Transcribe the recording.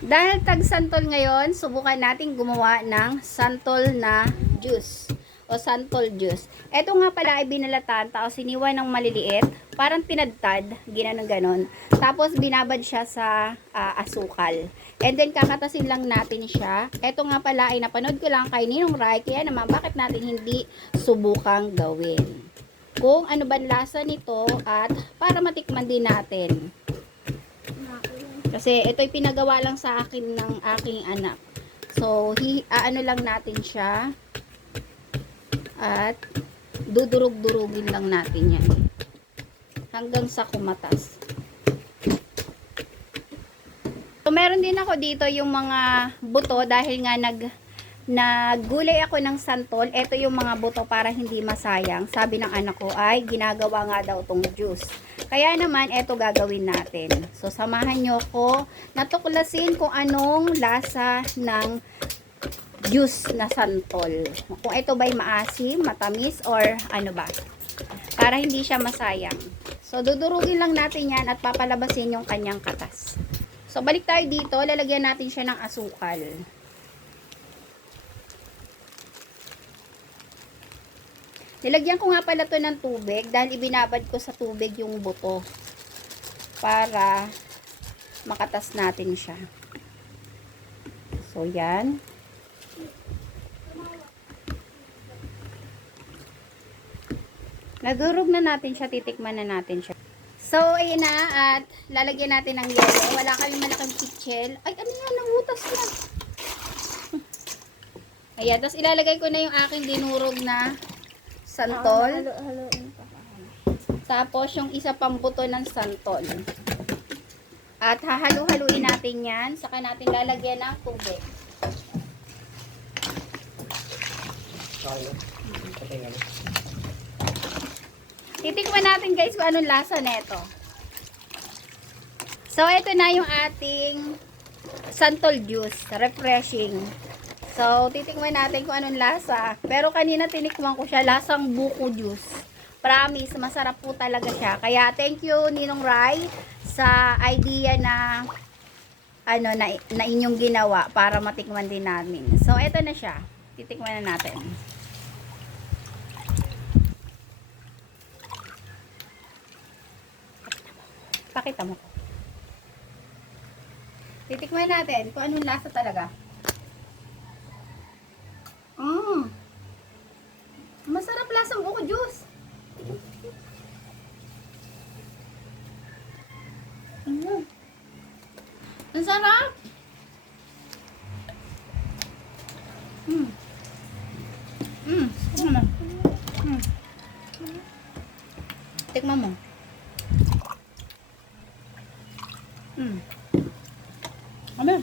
Dahil tag-santol ngayon, subukan natin gumawa ng santol na juice o santol juice. Ito nga pala ay binalatan, tapos siniwa ng maliliit, parang tinadtad, ginanon ganon. Tapos binabad siya sa asukal. And then kakatasin lang natin siya. Ito nga pala ay napanood ko lang kay Ninong Rai, kaya naman bakit natin hindi subukang gawin. Kung ano ba lasa nito at para matikman din natin. Kasi ito'y pinagawa lang sa akin ng aking anak. So, ano lang natin siya. At dudurog-durugin lang natin yan. Hanggang sa kumatas. So, meron din ako dito yung mga buto dahil nga naggulay ako ng santol. Ito yung mga buto para hindi masayang. Sabi ng anak ko ay ginagawa nga daw tong juice. Kaya naman, ito gagawin natin. So, samahan nyo ko natuklasin kung anong lasa ng juice na santol. Kung ito ba'y maasim, matamis, or ano ba. Para hindi siya masayang. So, dudurugin lang natin yan at papalabasin yung kanyang katas. So, balik tayo dito. Lalagyan natin siya ng asukal. Nilagyan ko nga pala to ng tubig dahil ibinabad ko sa tubig yung buto para makatas natin siya. So, yan. Nadurog na natin siya, titikman na natin siya. So, ayun na, at lalagyan natin ng yelo. Wala kami malaking pitchel. Ay, ano yan? Nabutas na. Ayan, tapos ilalagay ko na yung aking dinurog na santol. Tapos yung isa pang buto ng santol. At hahalu-haluin natin yan. Saka natin lalagyan ng tubig. Titikman natin guys kung anong lasa nito. So ito na yung ating santol juice. Refreshing. So, titikman natin kung anong lasa. Pero kanina tinikman ko siya, lasang buko juice. Promise, masarap po talaga siya. Kaya, thank you, Ninong Rai, sa idea na, na inyong ginawa para matikman din namin. So, ito na siya. Titikman na natin. Pakita mo. Titikman natin kung anong lasa talaga. Masarap lasang buko juice. Ang sarap. Tikman mo. Ano?